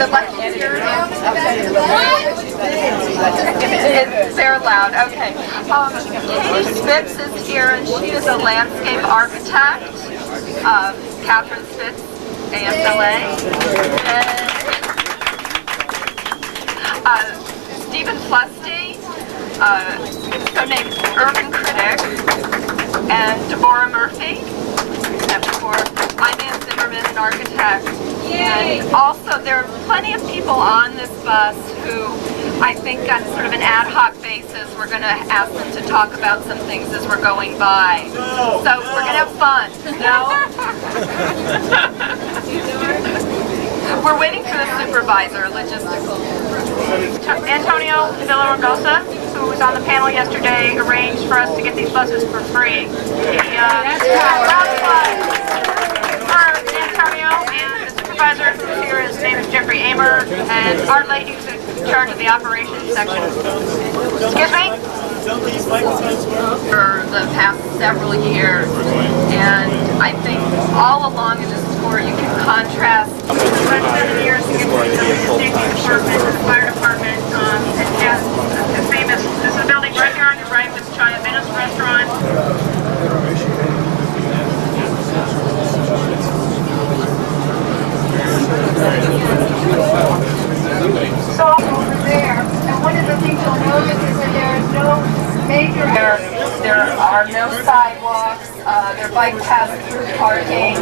it like here? They're loud, okay. Katie Spitz is here, and she is a landscape architect. Katherine Spitz, ASLA. And Stephen Flusty, so-named urban critic, and Deborah Murphy. I'm Zimmerman, an architect. And also, there are plenty of people on this bus who I think on sort of an ad hoc basis, we're going to ask them to talk about some things as we're going by. So we're going to have fun. No? We're waiting for the supervisor, logistical. Antonio Villaraigosa, who was on the panel yesterday, arranged for us to get these buses for free. Antonio, and the supervisor who's here, his name is Jeffrey Amer, and our lady who's in charge of the operations section. Excuse me? For the past several years, and I think all along in this tour you can contrast. For the last 7 years, he gets the safety department, the fire department, and has the famous, this is a building right here on your right, this China Venice restaurant. So over there, and one of the things you'll notice is that there is no major... There are no sidewalks, there are bike paths through parking.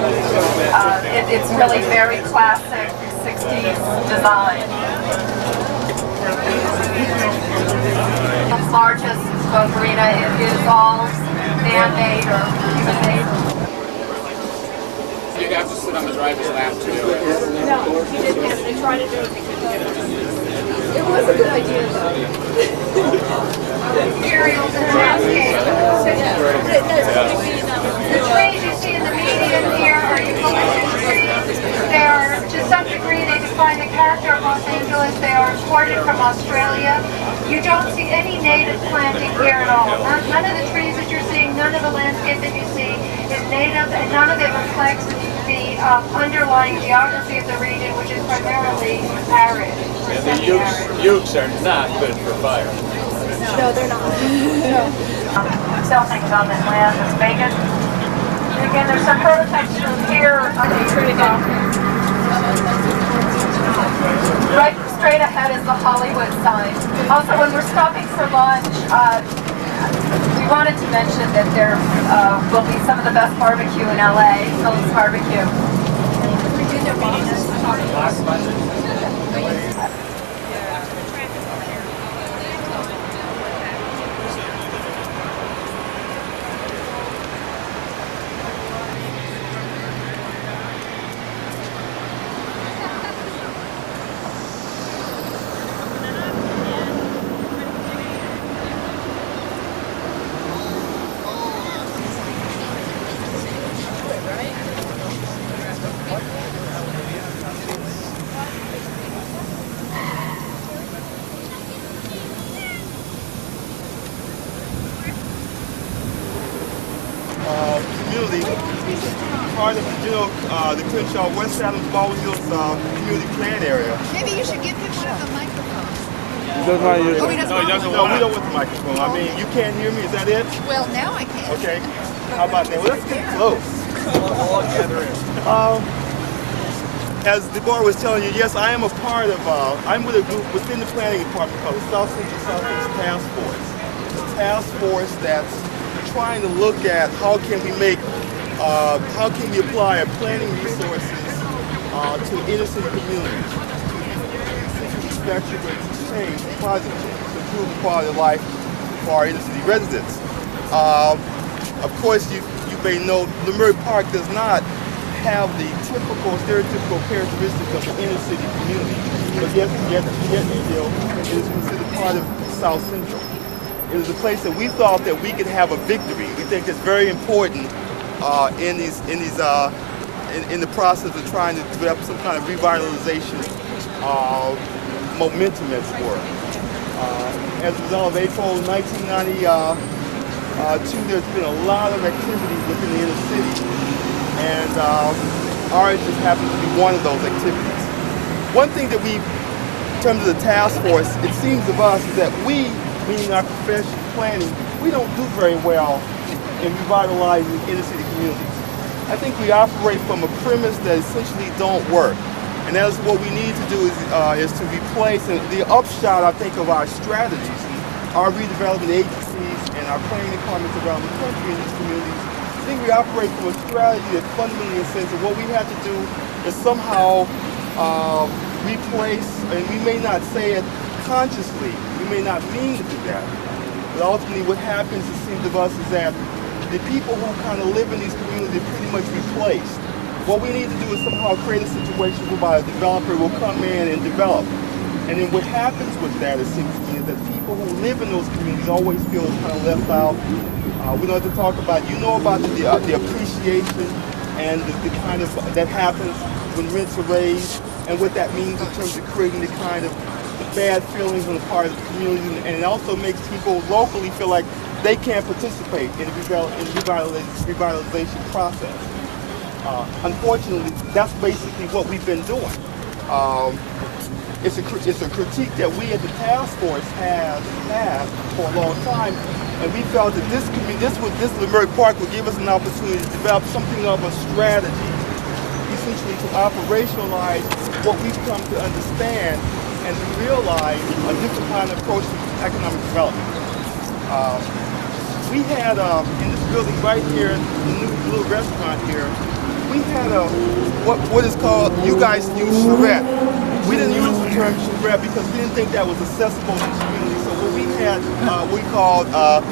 It's really very classic 60s design. The largest boat arena is all man-made or human-made. You have to sit on the driver's lap to do it. No, he didn't have to try to do it. It was a good idea, though. Materials and landscape. The trees you see in the median here are eucalyptus trees. They are, to some degree, they define the character of Los Angeles. They are imported from Australia. You don't see any native planting here at all. None of the trees that you're seeing, none of the landscape that you see is native, and none of it reflects the underlying geography of the region, which is primarily arid. And the ukes are not good for fire. No, they're not. No. Sell things on that land that's vacant. And again, there's some prototypes from here. Right straight ahead is the Hollywood sign. Also, when we're stopping for lunch, we wanted to mention that there will be some of the best barbecue in LA, Phillips Barbecue. Part of the Crenshaw West Adams Baldwin Hills community plan area. Maybe you should give him one of the microphones. He doesn't want to use it. Oh, he doesn't want we don't want the microphone. I mean, you can't hear me, is that it? Well, now I can. Okay. How about that? Well, let's get close. As Deborah was telling you, yes, I am a part of, I'm with a group within the planning department called the South Central Southeast Task Force. It's a task force that's trying to look at how can we apply our planning resources to inner city communities to perspective and to change positively to improve the quality of life for our inner city residents. Of course, you may know Leimert Park does not have the typical, stereotypical characteristics of the inner city community, but yet still it is considered part of South Central. It is a place that we thought that we could have a victory. We think it's very important in the process of trying to develop some kind of revitalization momentum, as it were. As a result of April 1992, there's been a lot of activity within the inner city, and ours just happens to be one of those activities. One thing that we, in terms of the task force, it seems to us is that we, meaning our profession, planning, we don't do very well in revitalizing inner city communities. I think we operate from a premise that essentially don't work. And that is what we need to do is to replace, and the upshot, I think, of our strategies, our redevelopment agencies and our planning departments around the country in these communities. I think we operate from a strategy that fundamentally says that what we have to do is somehow replace, and we may not say it consciously, we may not mean to do that, but ultimately what happens, it seems to us, is that the people who kind of live in these communities are pretty much replaced. What we need to do is somehow create a situation whereby a developer will come in and develop. And then what happens with that, it seems to me, is that people who live in those communities always feel kind of left out. We don't have to talk about, you know about the appreciation and the kind of, that happens when rents are raised, and what that means in terms of creating the kind of bad feelings on the part of the community, and it also makes people locally feel like they can't participate in the revitalization process. Unfortunately, that's basically what we've been doing. It's a critique that we at the task force have had for a long time, and we felt that this Leimert Park would give us an opportunity to develop something of a strategy, essentially to operationalize what we've come to understand and to realize a different kind of approach to economic development. We had in this building right here, the new little restaurant here, we had what is called, you guys use charrette. We didn't use the term charrette because we didn't think that was accessible to the community. So what we had, we called a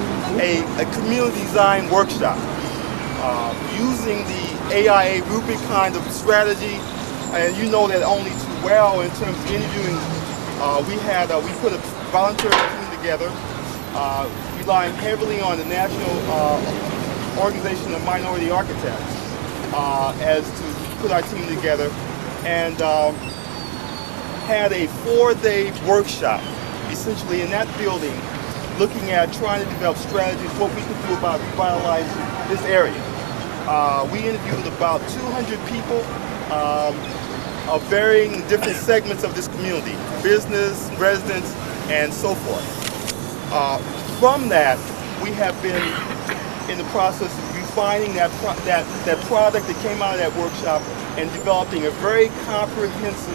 community design workshop using the AIA rubric kind of strategy. And you know that only too well in terms of interviewing. We put a volunteer team together, relying heavily on the National Organization of Minority Architects as to put our team together, and had a 4-day workshop, essentially in that building, looking at trying to develop strategies, what we could do about revitalizing this area. We interviewed about 200 people of varying different segments of this community, business, residents, and so forth. From that, we have been in the process of refining that product that came out of that workshop and developing a very comprehensive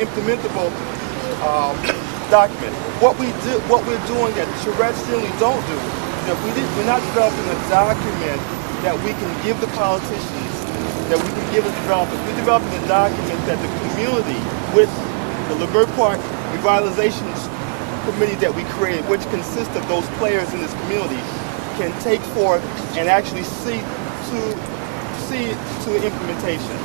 implementable document. What we're doing that charrettes generally don't do is that we're not developing a document that we can give the politicians, that we can give the developers. We're developing a document that the community, with the Leimert Park Revitalization Committee that we created, which consists of those players in this community, can take forth and actually see to implementation.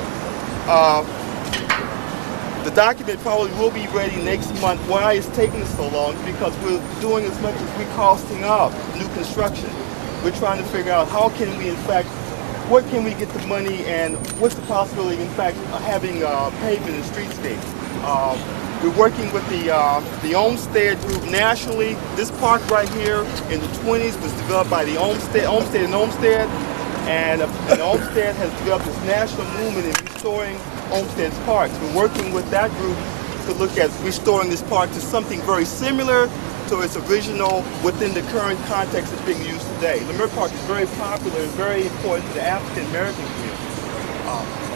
The document probably will be ready next month. Why it's taking us so long is because we're doing as much as we're costing up new construction. We're trying to figure out how can we, in fact, what can we get the money, and what's the possibility, in fact, of having pavement and streetscape. We're working with the Olmsted group nationally. This park right here in the 20s was developed by the Olmsted and Olmsted, and Olmsted has developed this national movement in restoring Olmsted's parks. We're working with that group to look at restoring this park to something very similar to its original within the current context that's being used today. Leimert Park is very popular and very important to the African American community.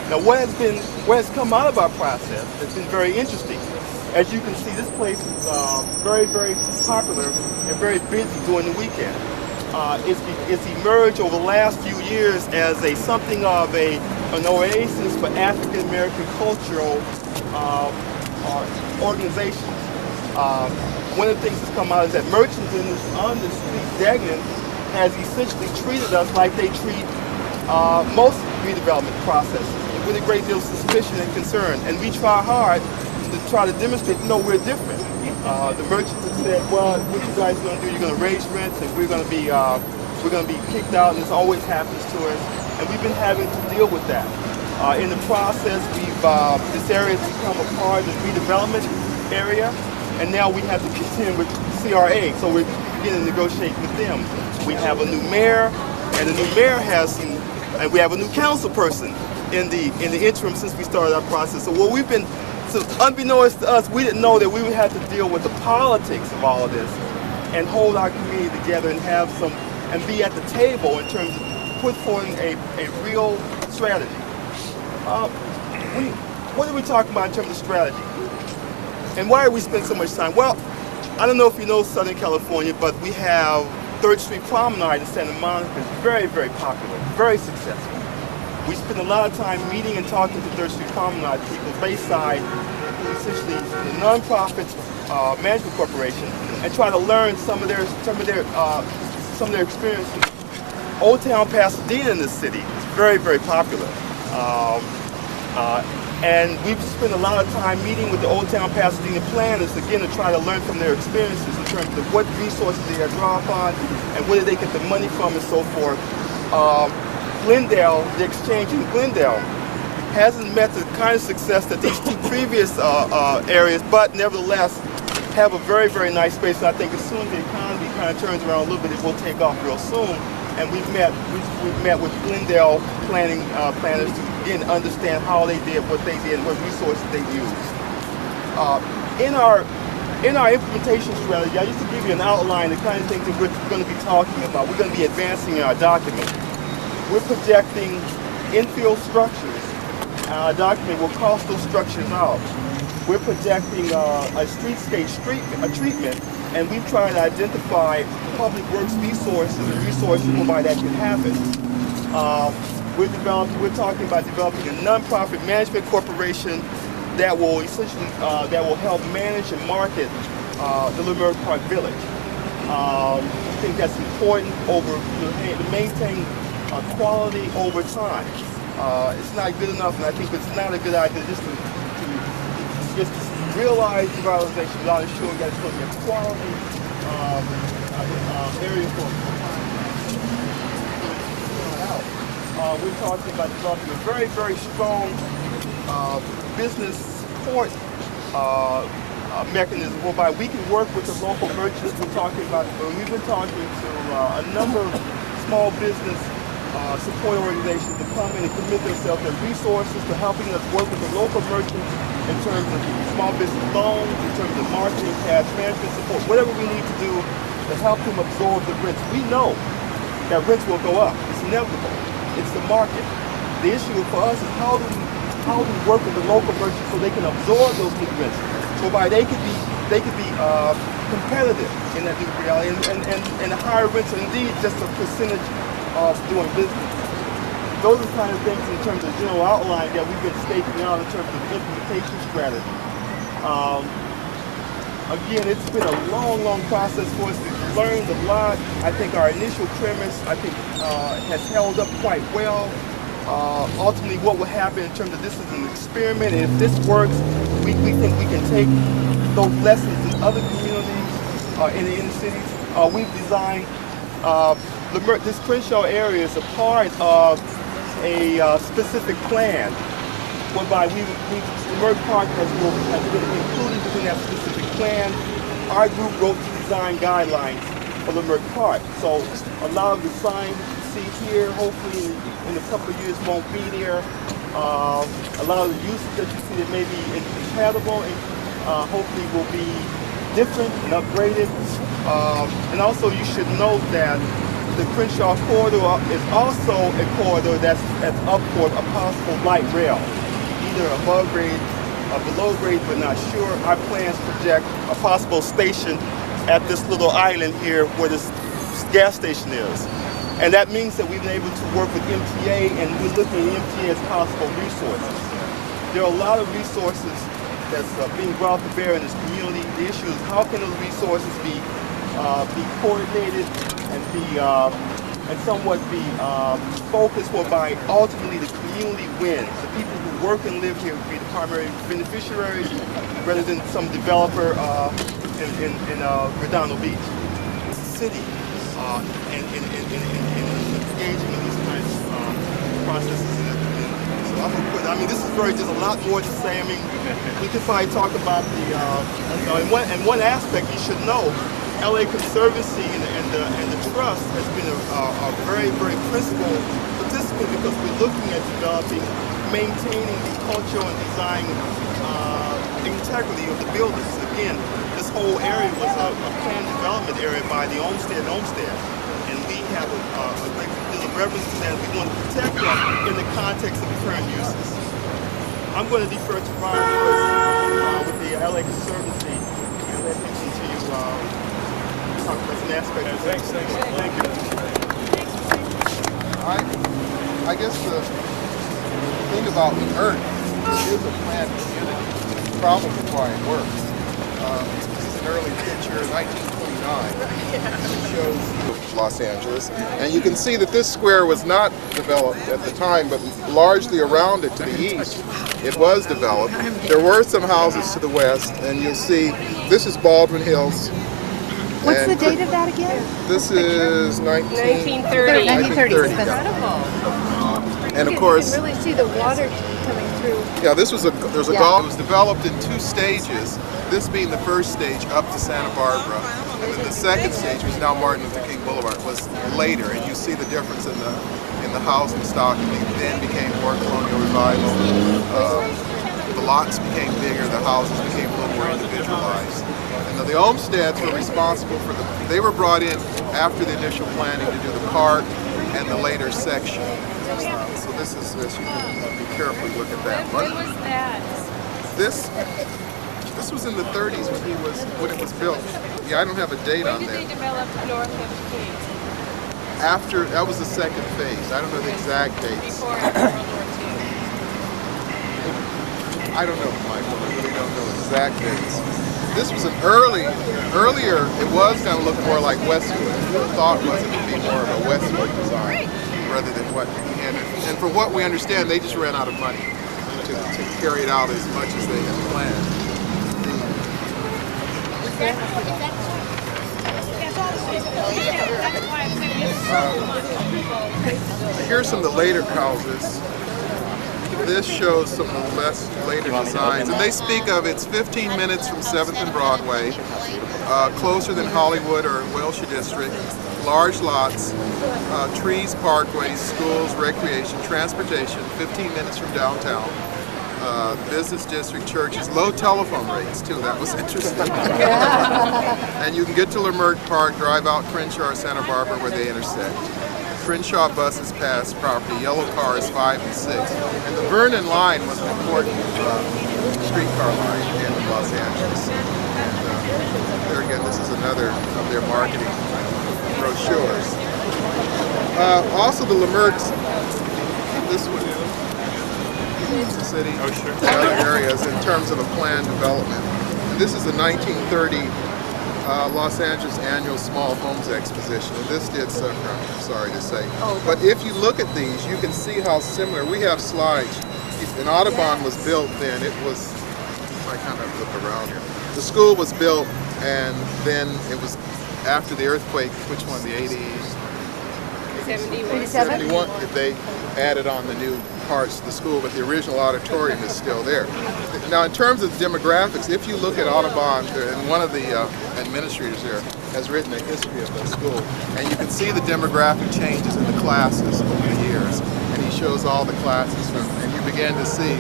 Now what has come out of our process has been very interesting. As you can see, this place is very, very popular and very busy during the weekend. It's emerged over the last few years as something of an oasis for African American cultural organizations. One of the things that's come out is that merchants on the street, Degnan, has essentially treated us like they treat most redevelopment processes, with a great deal of suspicion and concern. And we try hard to try to demonstrate, no, we're different. The merchants have said, well, what you guys are going to do, you're going to raise rents, and we're going to be kicked out, and this always happens to us. And we've been having to deal with that. In the process, this area has become a part of the redevelopment area, and now we have to contend with CRA, so we're beginning to negotiate with them. We have a new mayor, and the new mayor and we have a new council person. in the interim since we started our process. So what we've been, so unbeknownst to us, we didn't know that we would have to deal with the politics of all of this and hold our community together and have some, and be at the table in terms of put forth a real strategy. What are we talking about in terms of strategy? And why do we spend so much time? Well, I don't know if you know Southern California, but we have 3rd Street Promenade in Santa Monica. It's very, very popular, very successful. We spend a lot of time meeting and talking to 3rd Street Promenade people, Bayside, who essentially is a nonprofit management corporation, and try to learn some of their experiences. Old Town Pasadena in this city is very, very popular. And we've spent a lot of time meeting with the Old Town Pasadena planners, again, to try to learn from their experiences in terms of what resources they draw upon and where they get the money from and so forth. Glendale, the exchange in Glendale, hasn't met the kind of success that these two previous areas, but nevertheless have a very, very nice space. And I think as soon as the economy kind of turns around a little bit, it will take off real soon. And we've met with Glendale planners to again understand how they did what they did and what resources they used. In our implementation strategy, I used to give you an outline of the kind of things that we're going to be talking about. We're going to be advancing in our document. We're projecting infill structures. Our document will cost those structures out. We're projecting a streetscape treatment, and we've tried to identify public works resources and resources whereby that can happen. We're talking about developing a nonprofit management corporation that will essentially help manage and market the Leimert Park Village. I think that's important to maintain quality over time. It's not good enough, and I think it's not a good idea just to realize revitalization without ensuring that it's going to be a quality area for we're talking about developing a very, very strong business support mechanism whereby we can work with the local merchants. We've been talking to a number of small business support organizations to come in and commit themselves their resources to helping us work with the local merchants in terms of small business loans, in terms of marketing, cash management support, whatever we need to do to help them absorb the rents. We know that rents will go up. It's inevitable. It's the market. The issue for us is how do we work with the local merchants so they can absorb those new rents, whereby they could be competitive in that new reality and higher rents are indeed just a percentage of doing business. Those are the kind of things in terms of general outline that we've been staking out in terms of implementation strategy. Again, it's been a long, long process for us. We've learned a lot. I think our initial premise, has held up quite well. Ultimately, what will happen in terms of this is an experiment, and if this works, we think we can take those lessons in other communities in the inner cities. We've designed this Crenshaw area is a part of a specific plan, whereby Leimert Park has been included within that specific plan. Our group wrote the design guidelines for Leimert Park. So a lot of the signs you see here, hopefully in a couple of years won't be there. A lot of the uses that you see that may be incompatible and hopefully will be different and upgraded. And also you should note that the Crenshaw corridor is also a corridor that's up for a possible light rail, either above grade or below grade, but not sure. Our plans project a possible station at this little island here where this gas station is. And that means that we've been able to work with MTA, and we're looking at MTA as possible resources. There are a lot of resources that's being brought to bear in this community. The issue is how can those resources be coordinated and somewhat be focused, whereby ultimately the community wins. The people who work and live here will be the primary beneficiaries rather than some developer in Redondo Beach. City and engaging in these kinds of processes in the community. So I'm gonna put, this is just a lot more to say. We could probably talk about and one aspect you should know, LA Conservancy and the trust has been a very, very principal participant, because we're looking at developing maintaining the cultural and design integrity of the buildings. Again, this whole area was a planned development area by the Olmsted and Olmsted. And we have a great deal of reverence to that. We want to protect them in the context of the current uses. I'm going to defer to Brian Lewis with the LA Conservancy and let him continue talk about some aspects of Thanks. Thank you. I guess the thing about the Earth is a planned community. The problem with why it works. This is an early picture, 1929, and it shows Los Angeles. And you can see that this square was not developed at the time, but largely around it to the east, it was developed. There were some houses to the west, and you'll see this is Baldwin Hills. What's the date of that again? This is 1930. 1930. It's incredible. And of course, you can really see the water coming through. yeah, there's a golf. It was developed in 2 stages. This being the first stage up to Santa Barbara, and then the second stage, which is now Martin Luther King Boulevard, was later. And you see the difference in the housing stock. And they then became more colonial revival. The lots became bigger. The houses became a little more individualized. And the Olmsteds were responsible for they were brought in after the initial planning to do the park and the later section. So this is this. You can be carefully look at that. When was that? This was in the 30s when it was built. Yeah, I don't have a date on When did that. they develop north of King? After that was the second phase. I don't know the exact dates. Before World War II? I don't know, Michael. I really don't know exact dates. This was an earlier. It was going to look more like Westwood. The thought was it would be more of a Westwood design rather than what we had. And from what we understand, they just ran out of money to carry it out as much as they had planned. Here's some of the later houses. This shows some of the later designs, and they speak of it's 15 minutes from 7th and Broadway, closer than Hollywood or Wilshire District, large lots, trees, parkways, schools, recreation, transportation, 15 minutes from downtown, business district, churches, low telephone rates too, that was interesting. And you can get to Leimert Park, drive out Crenshaw or Santa Barbara where they intersect. Crenshaw buses pass property, yellow cars 5 and 6. And the Vernon line was an important streetcar line in Los Angeles. And there again, this is another of their marketing brochures. Also the Leimerts, this one, the city, and other areas in terms of a planned development. And this is the 1930 Los Angeles Annual Small Homes Exposition, and this did suffer, I'm sorry to say. But if you look at these, you can see how similar. We have slides. An Audubon was built then. It was, I kind of look around here. The school was built, and then it was after the earthquake, which one, the 80s? 71. They added on the new parts to the school, but the original auditorium is still there. Now, in terms of demographics, if you look at Audubon, and one of the administrators there has written a history of the school, and you can see the demographic changes in the classes over the years, and he shows all the classes, and you begin to see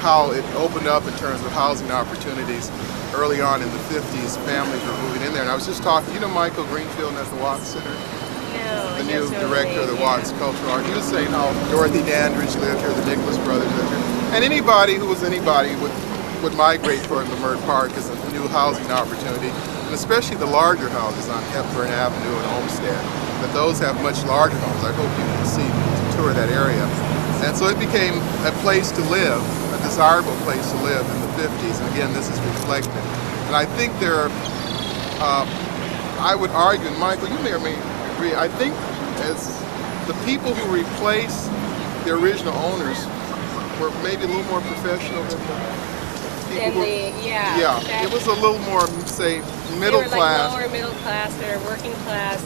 how it opened up in terms of housing opportunities. Early on in the 50s, families were moving in there, and I was just talking, you know Michael Greenfield at the Watts Center? The new director of the Watts Cultural Art. He was saying how Dorothy Dandridge lived here, the Nicholas brothers lived here, and anybody who was anybody would migrate toward Leimert Park as a new housing opportunity, and especially the larger houses on Hepburn Avenue and Olmsted. That those have much larger homes. I hope you can see to tour that area. And so it became a place to live, a desirable place to live in the 50s. And again, this is reflected. And I think there are, I would argue, and Michael, you may or may agree, I think as the people who replaced the original owners were maybe a little more professional than the people yeah, it was a little more, say, middle class. Like lower middle class or working class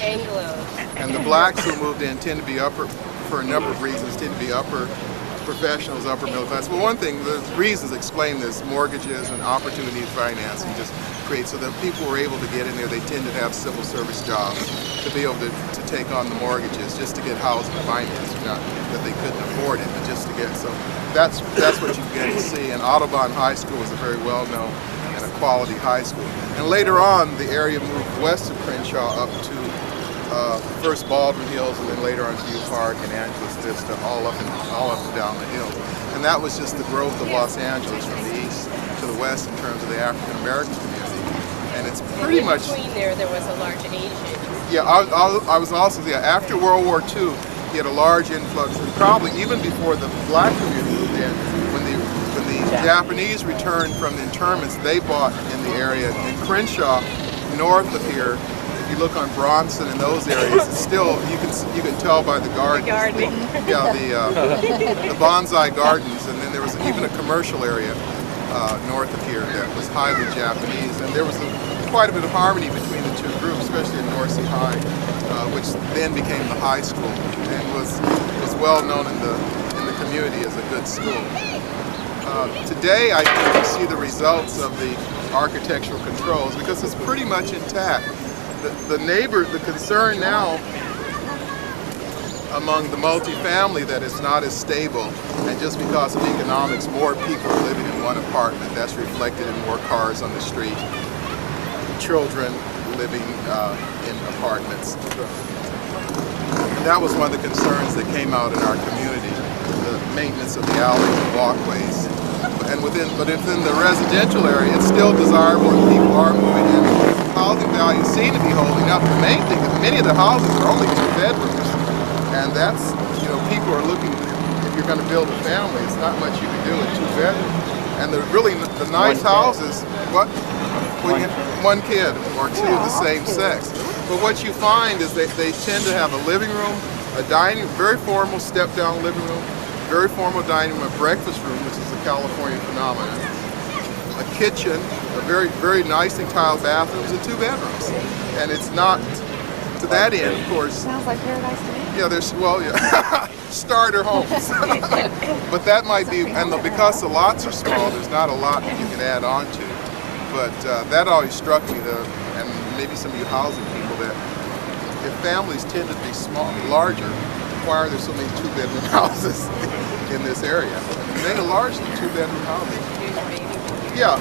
Anglo. And the blacks who moved in tend to be upper, for a number of reasons, tend to be upper professionals, upper middle class. Well, one thing, the reasons explain this, mortgages and opportunity financing just create so that people were able to get in there. They tended to have civil service jobs. to be able to take on the mortgages, just to get housing finance. Not that they couldn't afford it, but just to get. So that's what you begin to see. And Audubon High School is a very well-known and a quality high school. And later on, the area moved west of Crenshaw up to first Baldwin Hills, and then later on View Park and Angeles Vista, all up and down the hill. And that was just the growth of Los Angeles from the east to the west in terms of the African American community. And it's pretty much. In between there was a large Asian. Yeah, I was also after World War II, he had a large influx, and probably even before the black community moved in, when the Japanese returned from the internments, they bought in the area. In Crenshaw, north of here, if you look on Bronson and those areas, it's still you can tell by the gardens. The bonsai gardens, and then there was even a commercial area north of here that was highly Japanese, and there was quite a bit of harmony between the two groups, especially in Dorsey High, which then became the high school and was well known in the community as a good school. Today, I think you see the results of the architectural controls because it's pretty much intact. The concern now among the multifamily that it's not as stable, and just because of economics, more people are living in one apartment. That's reflected in more cars on the street, children living in apartments. And that was one of the concerns that came out in our community, the maintenance of the alleys and walkways. And within the residential area, it's still desirable and people are moving in. Housing values seem to be holding up. The main thing is many of the houses are only 2 bedrooms. And that's, people are looking, if you're going to build a family, it's not much you can do in 2 bedrooms. And the nice houses, one kid or 2 of the same sex. But what you find is that they tend to have a living room, a dining, very formal step-down living room, very formal dining room, a breakfast room, which is a California phenomenon, a kitchen, a very, very nicely tiled bathrooms, and 2 bedrooms. And it's not, to that end, of course. Sounds like paradise to me. Yeah, starter homes. But that might be, and because the lots are small, there's not a lot that you can add on to. But that always struck me, and maybe some of you housing people, that if families tend to be larger, why are there so many 2-bedroom houses in this area? They are largely 2-bedroom houses. Yeah.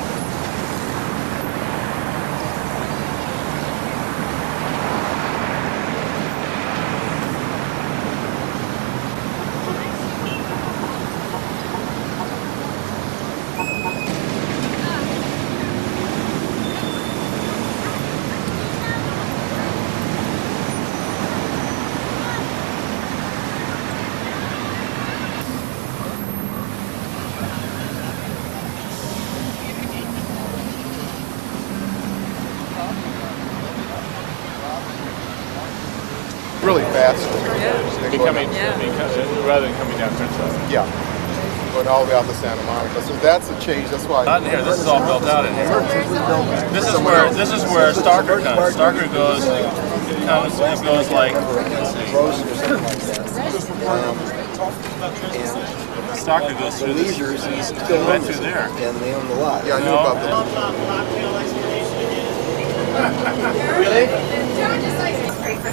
Really fast. Rather than coming down Crenshaw. Yeah. Going all the way out to Santa Monica. So that's a change. That's why. Not in here. This is all built out in here. This is where Starker comes. Starker goes like. Starker goes through this. Right through there. And they own the lot. Yeah, I knew about that.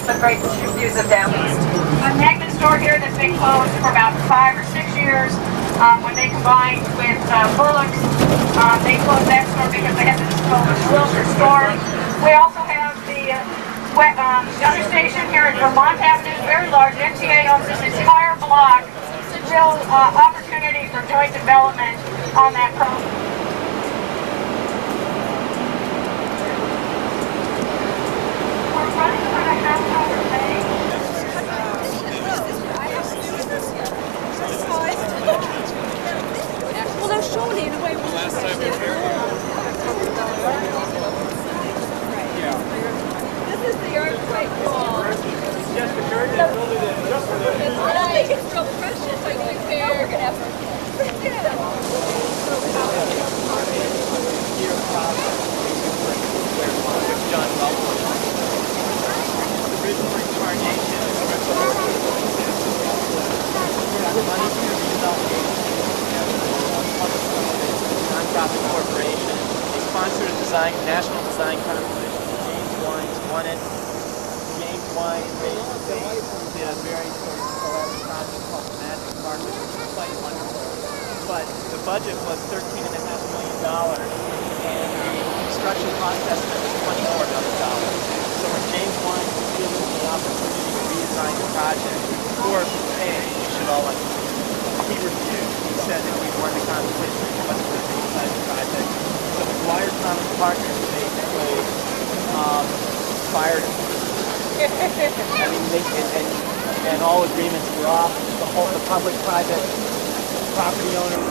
Some great views of them. A magnet store here that's been closed for about 5 or 6 years. When they combined with Bullock's, they closed that store because they had to close the Wilshire store. We also have the younger station here at Vermont Avenue, very large. MTA owns this entire block. Real opportunity for joint development on that property. Running about a half hour late. Well, they're showing it in a way. Last time we were here. This is the earthquake wall. Just occurred to build it in. I think it's real precious. I think they're gonna have to. Nonprofit corporation. They sponsored a national design competition. James won it. James won Ryan raised the base. We did a very sort of collaborative project called the Magic Park, which was quite wonderful. But the budget was $13.5 million, and the construction cost estimate was $24 million. So when James wanted to give us the opportunity to redesign the project, or hey, we should all like he reviewed. He said that we weren't a competition, we wasn't going to redesign the project. So the Dwyer Commons Partners basically fired him. I mean, and all agreements were off. The public-private property owners.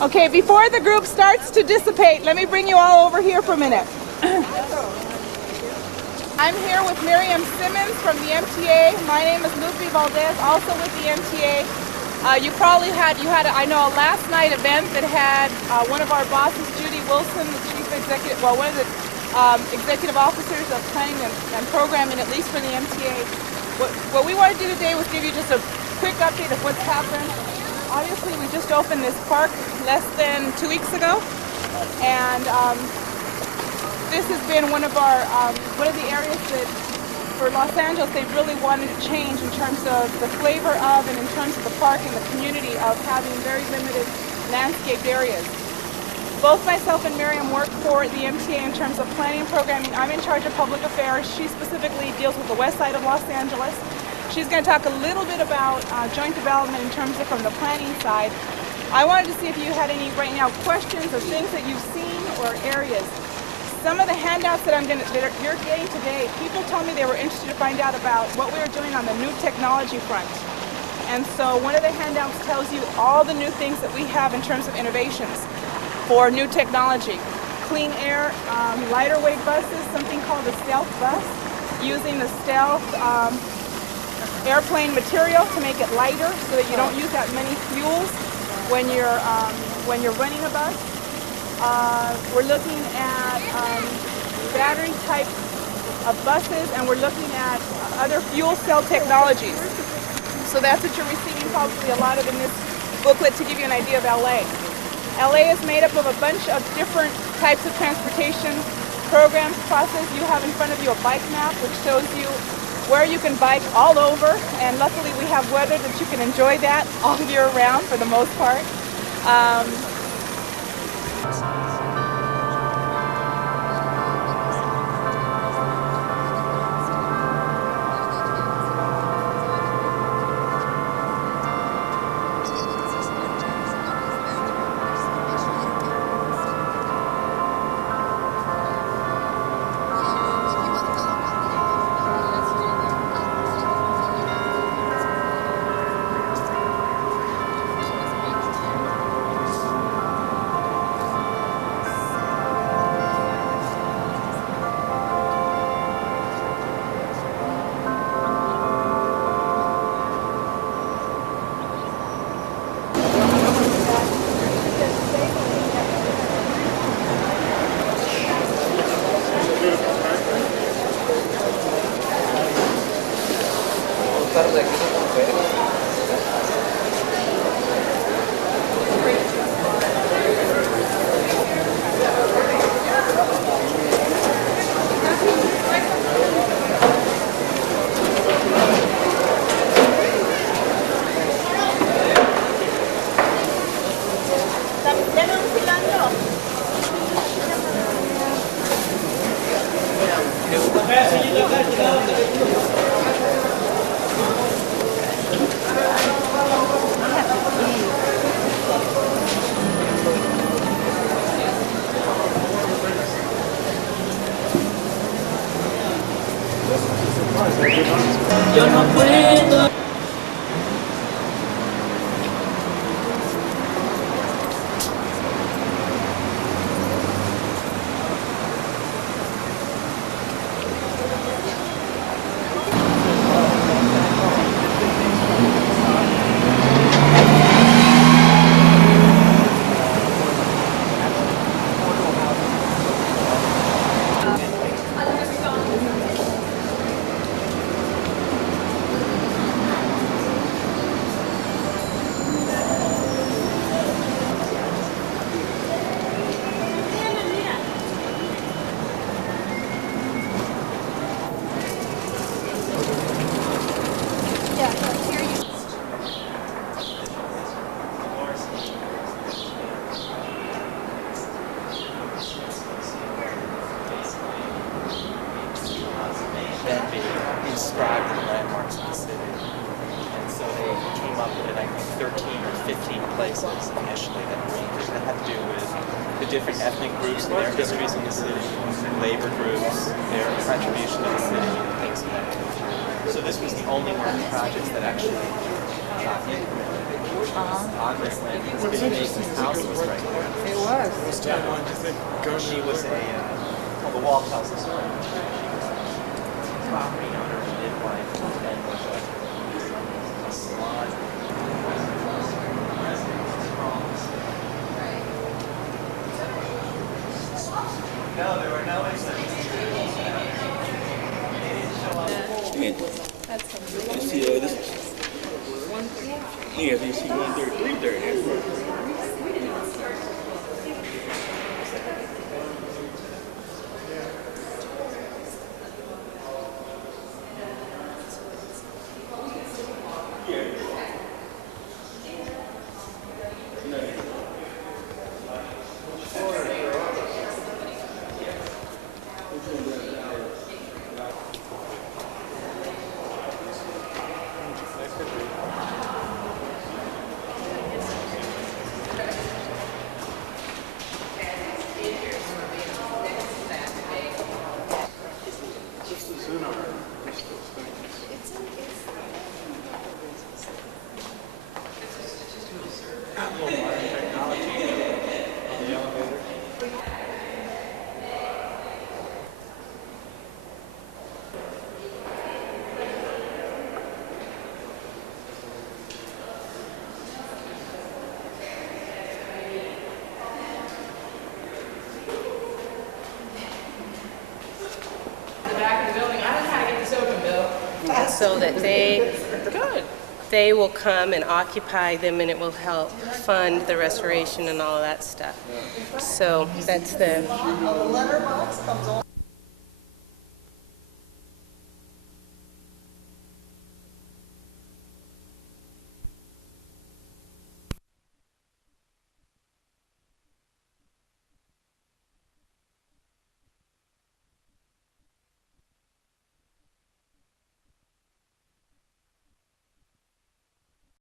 Okay, before the group starts to dissipate, let me bring you all over here for a minute. I'm here with Miriam Simmons from the MTA. My name is Lupe, Valdez, also with the MTA. You probably had I know, a last night event that had one of our bosses, Judy Wilson, the chief executive, well, one of the executive officers of planning and programming, at least for the MTA. What we want to do today was give you just a quick update of what's happened. Obviously, we just opened this park less than 2 weeks ago, and this has been one of the areas that, for Los Angeles, they really wanted to change in terms of the flavor of and in terms of the park and the community of having very limited landscaped areas. Both myself and Miriam work for the MTA in terms of planning and programming. I'm in charge of public affairs. She specifically deals with the west side of Los Angeles. She's going to talk a little bit about joint development in terms of from the planning side. I wanted to see if you had any right now questions or things that you've seen or areas. Some of the handouts that you're getting today, people told me they were interested to find out about what we were doing on the new technology front. And so one of the handouts tells you all the new things that we have in terms of innovations for new technology. Clean air, lighter weight buses, something called a stealth bus, using the stealth airplane material to make it lighter so that you don't use that many fuels when you're running a bus. We're looking at battery type of buses, and we're looking at other fuel cell technologies. So that's what you're receiving probably a lot of in this booklet to give you an idea of LA. LA is made up of a bunch of different types of transportation programs, process. You have in front of you a bike map which shows you where you can bike all over, and luckily we have weather that you can enjoy that all year round for the most part. in I think 13 or 15 places initially that had to do with the different ethnic groups and their histories in the city, labor groups, their contribution to the city, and things of that nature. So this was the only one of the projects that actually got implemented on this land because Biddy Mason's house was right there. It was. Which time one do you think? She was well, the wall tells the story. She was a property owner, midwife, and was a salon. No, there were no incidents. You see, this. Yeah, you see 133 there. So that they will come and occupy them, and it will help fund the restoration and all of that stuff. So that's the